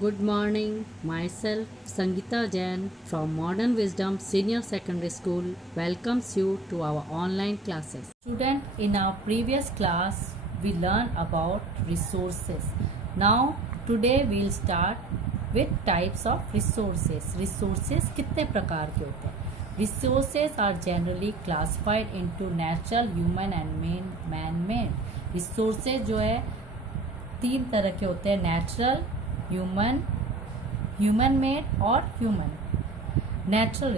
Good morning, myself Sangeeta Jain from Modern Wisdom Senior Secondary School welcomes you to our online classes. Student, in our previous class we learned about resources. Now today we'll start with types of resources. Resources कितने प्रकार के होते हैं? Resources are generally classified into natural, human and man-made. Resources जो है तीन तरह के होते हैं, नेचुरल, ह्यूमन मेड और human. Natural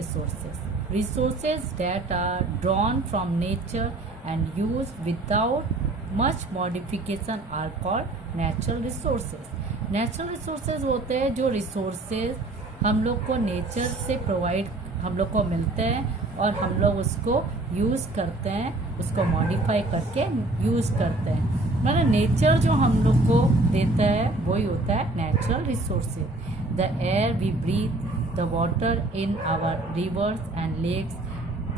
resources that are drawn from nature and used without much modification are called natural resources. Natural resources होते हैं जो resources हम लोग को नेचर से प्रोवाइड हम लोग को मिलते हैं और हम लोग उसको यूज़ करते हैं, उसको मॉडिफाई करके यूज़ करते हैं. मतलब नेचर जो हम लोग को देता है वही होता है natural resources. The air we breathe, the water in our rivers and lakes,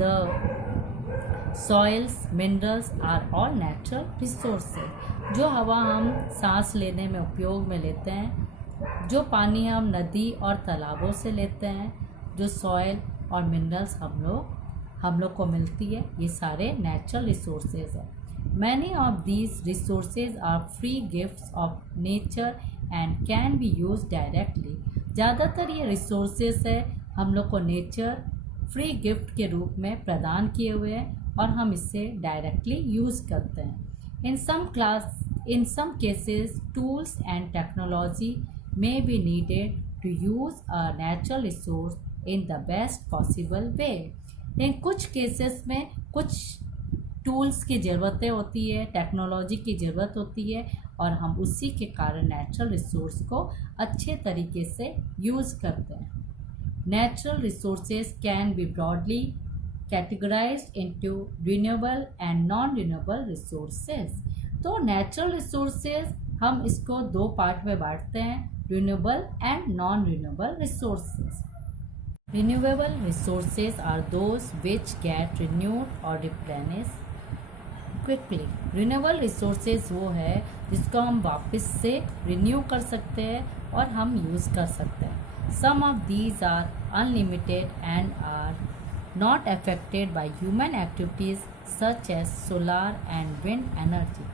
the soils, minerals are all natural resources. जो हवा हम सांस लेने में उपयोग में लेते हैं, जो पानी हम नदी और तालाबों से लेते हैं, जो सॉइल और मिनरल्स हम लोग को मिलती है, ये सारे नेचुरल रिसोर्सेज हैं. Many of these resources are free gifts of nature and can be used directly. ज़्यादातर ये resources है हम लोग को नेचर फ्री गिफ्ट के रूप में प्रदान किए हुए हैं और हम इससे डायरेक्टली यूज़ करते हैं. In some cases tools and technology may be needed to use a natural resource in the best possible way. लेकिन कुछ केसेस में कुछ टूल्स की ज़रूरतें होती है, टेक्नोलॉजी की ज़रूरत होती है और हम उसी के कारण नेचुरल रिसोर्स को अच्छे तरीके से यूज़ करते हैं. Natural resources can be broadly categorised into renewable and non renewable resources. तो नेचुरल रिसोर्सेज हम इसको दो पार्ट में बांटते हैं, renewable and non renewable resources. Renewable resources are those which get renewed or replenished quickly. Renewable resources वो है जिसको हम वापस से रिन्यू कर सकते हैं और हम यूज़ कर सकते हैं. Some of these are unlimited and are not affected by human activities such as solar and wind energy.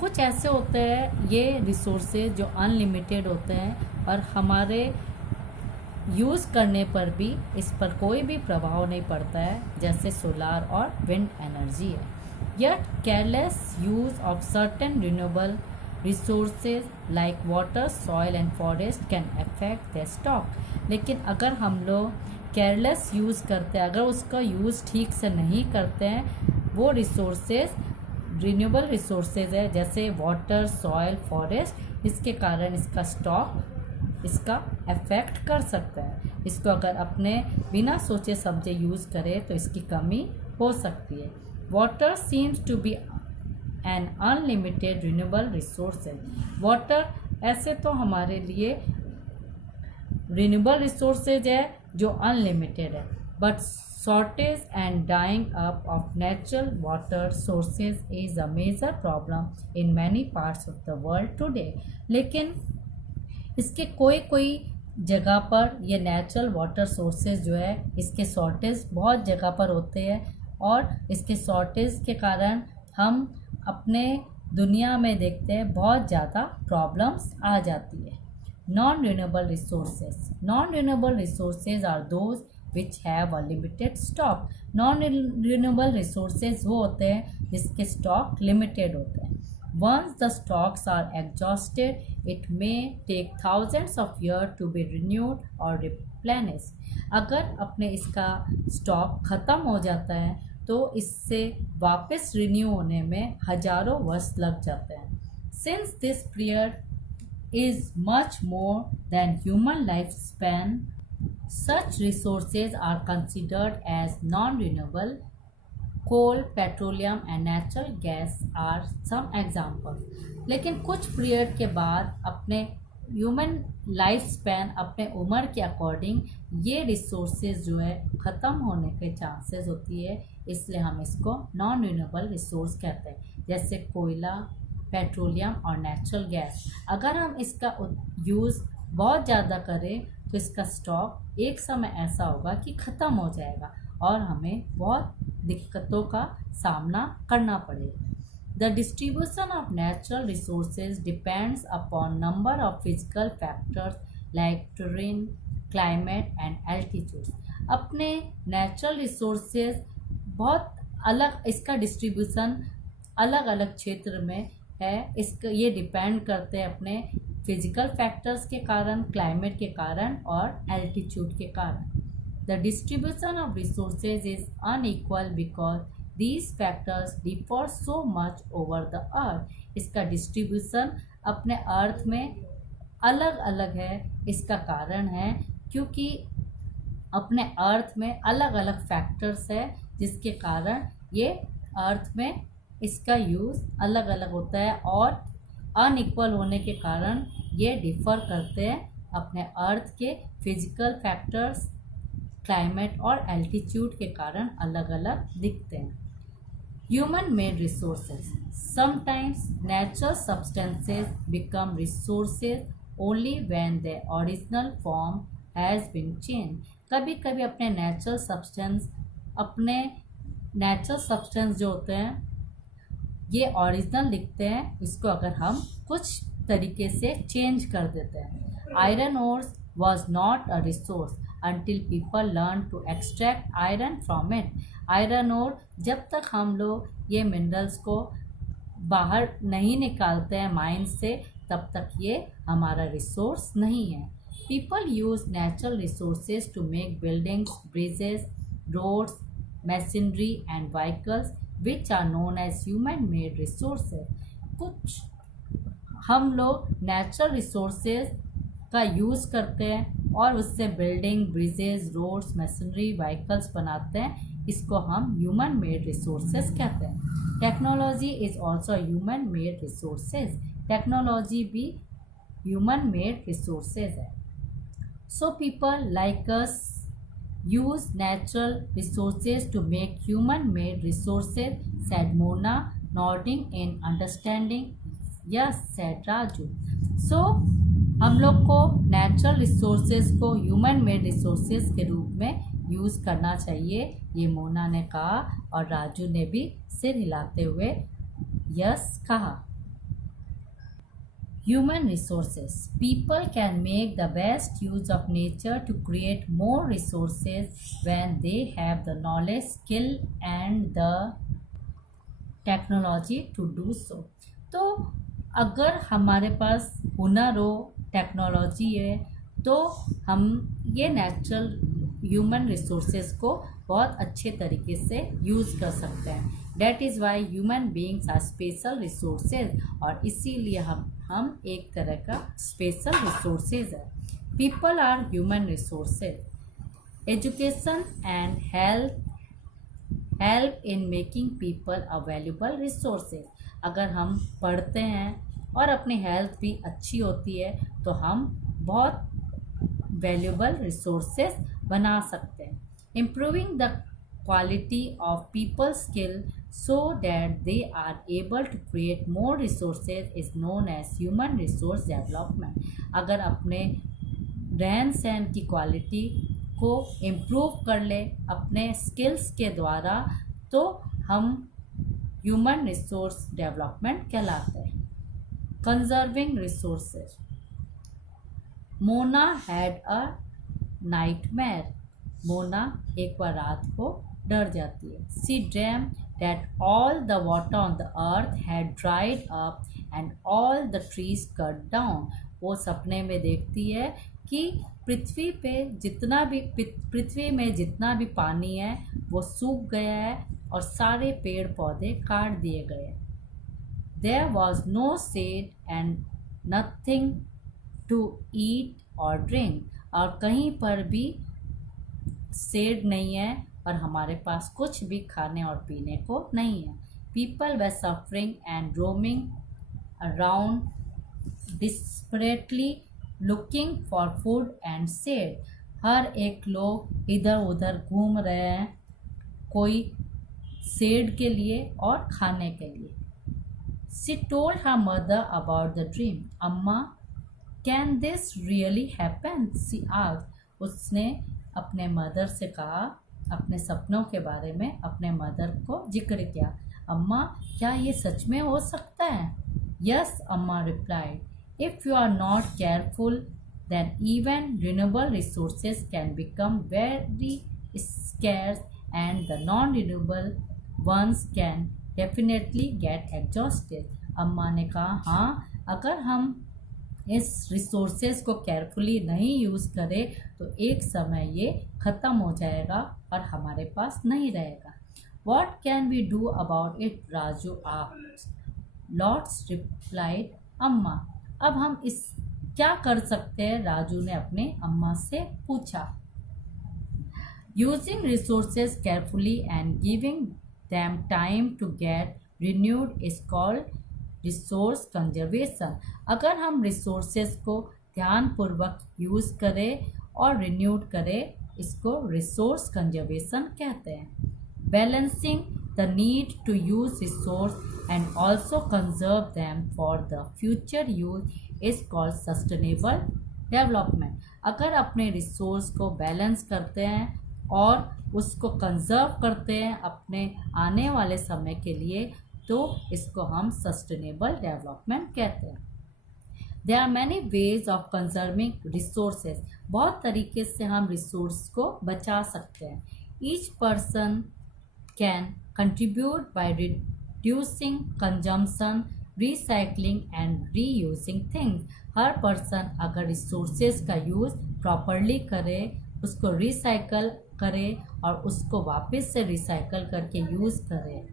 कुछ ऐसे होते हैं ये रिसोर्सेज जो अनलिमिटेड होते हैं और हमारे यूज़ करने पर भी इस पर कोई भी प्रभाव नहीं पड़ता है, जैसे सोलार और विंड एनर्जी है. Yet careless use of certain renewable resources like water, soil and forest can affect their stock. लेकिन अगर हम लोग केयरलेस यूज़ करते हैं, अगर उसका यूज़ ठीक से नहीं करते हैं, वो रिसोर्सेज रिन्यूएबल रिसोर्सेज है जैसे वाटर, सॉइल, फॉरेस्ट, इसके कारण इसका स्टॉक इसका अफेक्ट कर सकता है. इसको अगर अपने बिना सोचे समझे यूज़ करें तो इसकी कमी हो सकती है. Water seems to be an unlimited renewable resources. Water ऐसे तो हमारे लिए रिन्यूएबल रिसोर्सेज है जो अनलिमिटेड है, but shortage and dying up of natural water sources is a major problem in many parts of the world today. लेकिन इसके कोई जगह पर ये नेचुरल वाटर सोर्सेज जो है इसके शॉर्टेज बहुत जगह पर होते हैं और इसके शॉर्टेज के कारण हम अपने दुनिया में देखते हैं बहुत ज़्यादा प्रॉब्लम्स आ जाती है. Non renewable resources are those which have a limited stock. Non renewable resources वो होते हैं जिसके स्टॉक लिमिटेड होते हैं. Once the stocks are exhausted, it may take thousands of years to be renewed or replenished. अगर अपने इसका stock ख़त्म हो जाता है तो इससे वापस रिन्यू होने में हजारों वर्ष लग जाते हैं. Since this period is much more than human lifespan, such resources are considered as non-renewable. Coal, petroleum and natural gas are some examples. लेकिन कुछ पीरियड के बाद अपने ह्यूमन लाइफ स्पैन, अपने उम्र के अकॉर्डिंग ये रिसोर्सेज जो है ख़त्म होने के चांसेस होती है, इसलिए हम इसको नॉन रिन्यूएबल रिसोर्स कहते हैं. जैसे कोयला, पेट्रोलियम और नेचुरल गैस, अगर हम इसका यूज़ बहुत ज़्यादा करें तो इसका स्टॉक एक समय ऐसा होगा कि ख़त्म हो जाएगा और हमें बहुत दिक्कतों का सामना करना पड़ेगा। The distribution of natural resources depends upon number of physical factors like terrain, climate and altitude. अपने नेचुरल रिसोर्सेज बहुत अलग, इसका डिस्ट्रीब्यूशन अलग अलग क्षेत्र में है। इसका ये डिपेंड करते हैं अपने फिजिकल फैक्टर्स के कारण, क्लाइमेट के कारण और एल्टीट्यूड के कारण। The distribution of resources is unequal because these factors differ so much over the earth. इसका डिस्ट्रीब्यूशन अपने अर्थ में अलग अलग है। इसका कारण है क्योंकि अपने अर्थ में अलग अलग फैक्टर्स है, जिसके कारण ये अर्थ में इसका यूज़ अलग अलग होता है और अनइक्वल होने के कारण ये डिफ़र करते हैं अपने अर्थ के फिजिकल फैक्टर्स, क्लाइमेट और एल्टीट्यूड के कारण अलग अलग दिखते हैं। Human made resources. Sometimes natural substances become resources only when their original form has been changed. कभी कभी अपने नेचुरल सब्सटेंस जो होते हैं ये ओरिजिनल दिखते हैं, इसको अगर हम कुछ तरीके से चेंज कर देते हैं। Iron ores was not a resource until people learned to extract iron from it. Iron ore, जब तक हम लोग ये मिनरल्स को बाहर नहीं निकालते हैं माइन से, तब तक ये हमारा रिसोर्स नहीं है। People use natural resources to make buildings, bridges, roads, machinery and vehicles which are known as human made resources. कुछ हम लोग नेचुरल रिसोर्सेज का यूज़ करते हैं और उससे building, bridges, roads, machinery, vehicles बनाते हैं। इसको हम ह्यूमन मेड रिसोर्सेज कहते हैं। Technology is also human made resources. Technology भी ह्यूमन मेड रिसोर्सेज है। So people like us use natural resources to make human made resources, said Mona, nodding in understanding. Yes, said Raju. So हम लोग को natural resources को human made resources के रूप में use करना चाहिए, ये मोना ने कहा और राजू ने भी सिर हिलाते हुए यस कहा। Human resources. People can make the best use of nature to create more resources when they have the knowledge, skill and the technology to do so. तो अगर हमारे पास हुनर हो, टेक्नोलॉजी है, तो हम ये नेचुरल ह्यूमन रिसोर्सेज को बहुत अच्छे तरीके से यूज़ कर सकते हैं। That is why human beings are special resources, और इसीलिए हम एक तरह का स्पेशल रिसोर्सेज है। People are human resources. Education and help in making people a valuable resources. अगर हम पढ़ते हैं और अपनी हेल्थ भी अच्छी होती है तो हम बहुत वैल्यूबल रिसोर्सेज बना सकते हैं। Improving the quality of people skill so that they are able to create more resources is known as human resource development. अगर अपने रहन सहन की क्वालिटी को इम्प्रूव कर ले अपने स्किल्स के द्वारा, तो हम ह्यूमन रिसोर्स डेवलपमेंट कहलाते हैं। Conserving resources. Mona had a nightmare. Mona एक बार रात को डर जाती है। सी dream that all the water on the earth had dried up and all the trees cut down. वो सपने में देखती है कि पृथ्वी में जितना भी पानी है वो सूख गया है और सारे पेड़ पौधे काट दिए गए। There was no shade and nothing to eat or drink. और कहीं पर भी शेड नहीं है और हमारे पास कुछ भी खाने और पीने को नहीं है। People were suffering and roaming around desperately looking for food and shade. हर एक लोग इधर उधर घूम रहे हैं, कोई शेड के लिए और खाने के लिए। She told her mother about the dream. Amma can this really happen, she asked. उसने अपने मदर से कहा, अपने सपनों के बारे में अपने मदर को जिक्र किया। अम्मा, क्या ये सच में हो सकता है? Yes, Amma replied, if you are not careful then even renewable resources can become very scarce and the non-renewable ones can definitely get exhausted। अम्मा ने कहा, हाँ, अगर हम इस रिसोर्सेज को केयरफुली नहीं यूज़ करें तो एक समय ये ख़त्म हो जाएगा और हमारे पास नहीं रहेगा। What can we do about it? Raju asked। Lots replied, अम्मा, अब हम इस क्या कर सकते हैं? राजू ने अपने अम्मा से पूछा। Using resources carefully and giving them time to get renewed is called resource conservation. अगर हम रिसोर्सेज को ध्यानपूर्वक यूज़ करें और रिन्यूड करें, इसको रिसोर्स कंजर्वेशन कहते हैं। Balancing the need to use resource and also conserve them for the future use is called sustainable development. अगर अपने रिसोर्स को बैलेंस करते हैं और उसको कंजर्व करते हैं अपने आने वाले समय के लिए, तो इसको हम सस्टेनेबल डेवलपमेंट कहते हैं। There are many ways of conserving resources. बहुत तरीके से हम रिसोर्स को बचा सकते हैं। Each person can contribute by reducing consumption, recycling and reusing things. हर पर्सन अगर रिसोर्सेज का यूज़ प्रॉपरली करे, उसको रिसाइकल करे और उसको वापस से रिसाइकल करके यूज़ करे,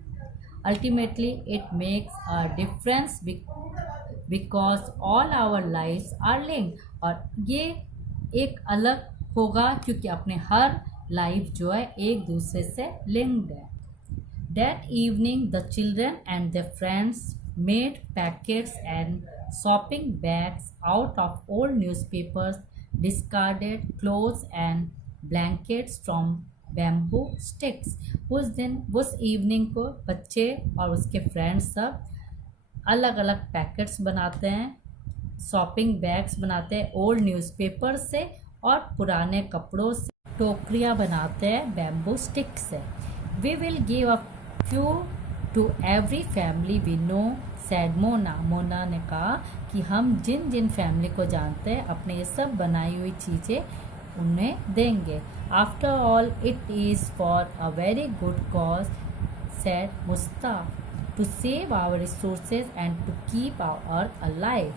ultimately it makes a difference because all our lifes are linked. और ये एक अलग होगा क्योंकि अपने हर लाइफ जो है एक दूसरे से लिंक्ड है। That evening the children and their friends made packets and shopping bags out of old newspapers, discarded clothes and blankets from bamboo sticks। उस इवनिंग को बच्चे और उसके फ्रेंड्स सब अलग अलग पैकेट्स बनाते हैं, शॉपिंग बैग्स बनाते हैं ओल्ड न्यूज़पेपर से और पुराने कपड़ों से टोकरियाँ बनाते हैं बैम्बू स्टिक से। We will give a few to every family we know, said Mona. Mona ने कहा कि हम जिन जिन फैमिली को जानते हैं अपने ये सब बनाई हुई चीज़ें उन्हें देंगे। After all it is for a very good cause, said Mustafa, to save our resources and to keep our earth alive.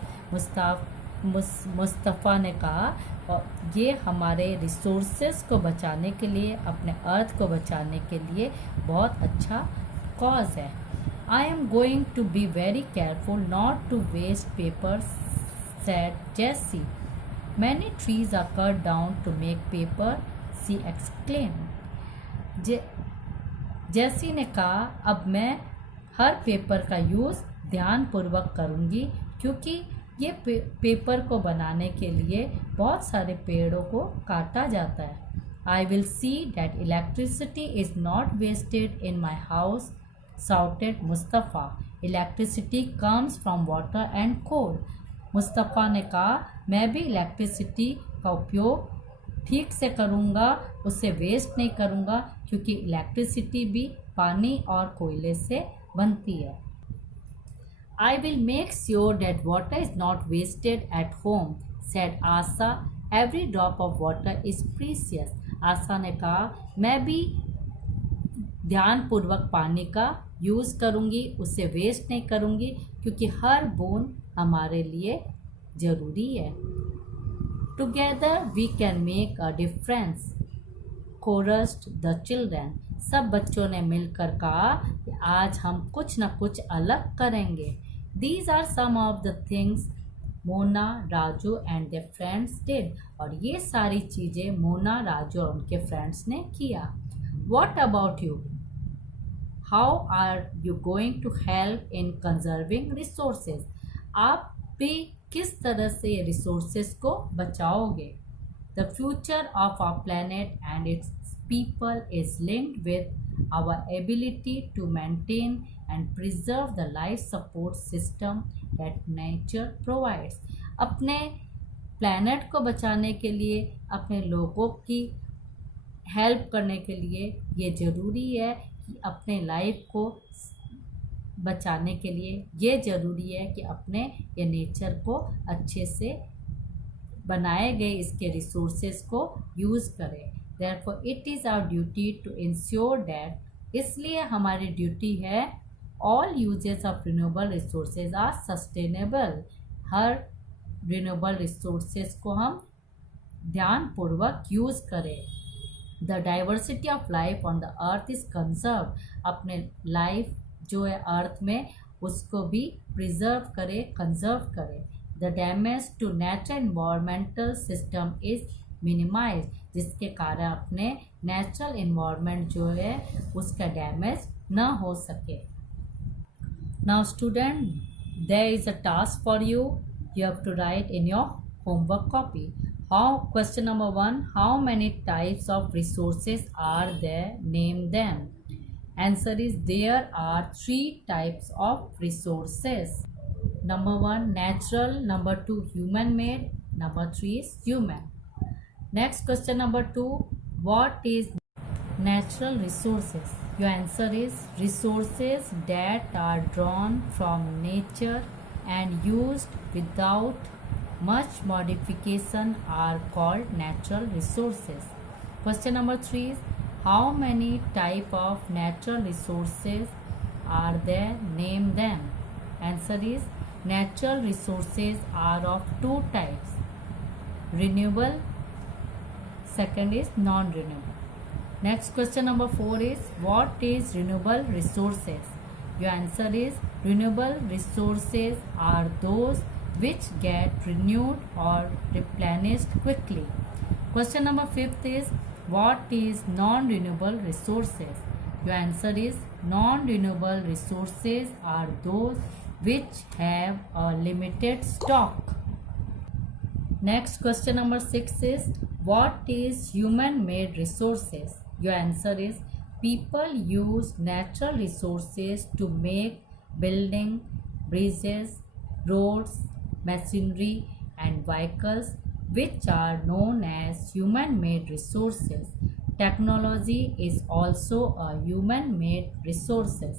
Mustafa ने कहा ये हमारे रिसोर्सेज को बचाने के लिए, अपने अर्थ को बचाने के लिए बहुत अच्छा कॉज है। I am going to be very careful not to waste paper, said Jessie. Many trees are cut down to make paper, she exclaimed. Jessie ने कहा, अब मैं हर पेपर का यूज़ ध्यानपूर्वक करूँगी क्योंकि ये पेपर को बनाने के लिए बहुत सारे पेड़ों को काटा जाता है। I will see that electricity is not wasted in my house, shouted Mustafa. Electricity comes from water and coal. Mustafa ने कहा, मैं भी इलेक्ट्रिसिटी का उपयोग ठीक से करूँगा, उसे वेस्ट नहीं करूँगा क्योंकि इलेक्ट्रिसिटी भी पानी और कोयले से बनती है। I will make sure that water is not wasted at home, said Asa. Every drop of water is precious. आशा ने कहा, मैं भी ध्यानपूर्वक पानी का यूज़ करूँगी, उसे वेस्ट नहीं करूँगी क्योंकि हर बूंद हमारे लिए ज़रूरी है। Together we can make a difference, chorused the children. सब बच्चों ने मिलकर कहा कि आज हम कुछ न कुछ अलग करेंगे। These are some of the things Mona, Raju and their friends did. और ये सारी चीज़ें मोना, राजू और उनके फ्रेंड्स ने किया। What about you? How are you going to help in conserving resources? आप भी किस तरह से ये रिसोर्सेज को बचाओगे? The future of our planet and its people is linked with our ability to maintain and preserve the life support system that nature provides। अपने planet को बचाने के लिए, अपने लोगों की हेल्प करने के लिए ये ज़रूरी है कि अपने लाइफ को बचाने के लिए ये ज़रूरी है कि अपने ये नेचर को अच्छे से बनाए गए इसके रिसोर्सेज को यूज़ करें। Therefore it is our duty to ensure that, इसलिए हमारी ड्यूटी है all uses of renewable resources are sustainable. हर रिन्यूएबल रिसोर्सेज को हम ध्यानपूर्वक यूज़ करें। The diversity of life on the earth is conserve, अपने लाइफ जो है अर्थ में उसको भी प्रिजर्व करें, कंजर्व करें। The damage to natural environmental system is minimise, जिसके कारण अपने नेचुरल इन्वायरमेंट जो है उसका डैमेज न हो सके। Now student, there is a task for you have to write in your homework copy. Question number 1, how many types of resources are there? Name them. Answer is there are 3 types of resources. Number 1 natural, number 2 human made, number 3 is human. Next question number 2, what is natural resources? Your answer is resources that are drawn from nature and used without much modification are called natural resources. Question number 3 is how many type of natural resources are there? Name them. Answer is natural resources are of 2 types, renewable, second is non-renewable. Next question number 4 is what is renewable resources? Your answer is renewable resources are those which get renewed or replenished quickly. Question number 5 is what is non-renewable resources? Your answer is non-renewable resources are those which have a limited stock. Next question number 6 is what is human-made resources? Your answer is people use natural resources to make building, bridges, roads, machinery and vehicles, which are known as human-made resources. Technology is also a human-made resources.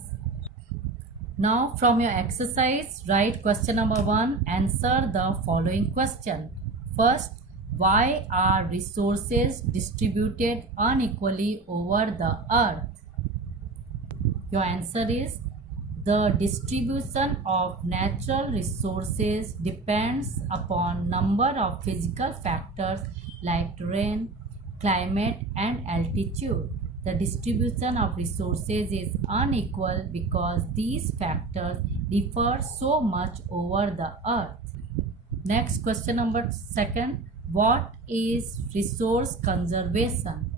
Now from your exercise, write question number 1, answer the following question. First, why are resources distributed unequally over the earth? Your answer is the distribution of natural resources depends upon number of physical factors like terrain, climate and altitude. The distribution of resources is unequal because these factors differ so much over the earth. Next question number 2, what is resource conservation?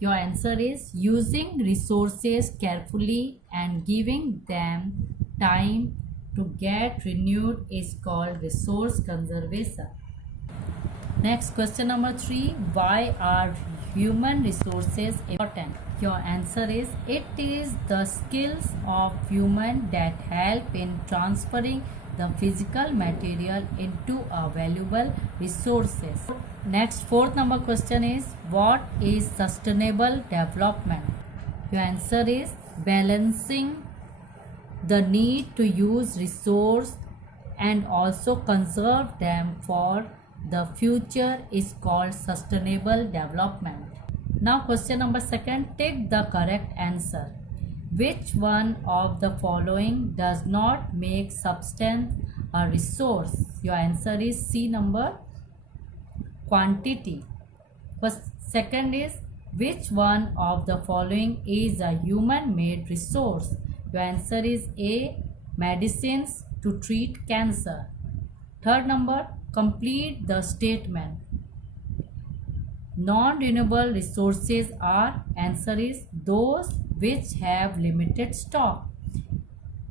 Your answer is using resources carefully and giving them time to get renewed is called resource conservation. Next question number 3, why are human resources important? Your answer is it is the skills of human that help in transferring the physical material into a valuable resources. Next, 4th number question is what is sustainable development? Your answer is balancing the need to use resource and also conserve them for the future is called sustainable development. Now question number 2, take the correct answer. Which one of the following does not make substance a resource? Your answer is C number, quantity. Second is which one of the following is a human made resource? Your answer is A, medicines to treat cancer. Third number, complete the statement. Non-renewable resources are, answer is those which have limited stock.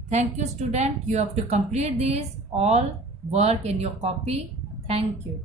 Thank you student. You have to complete these all work in your copy. Thank you.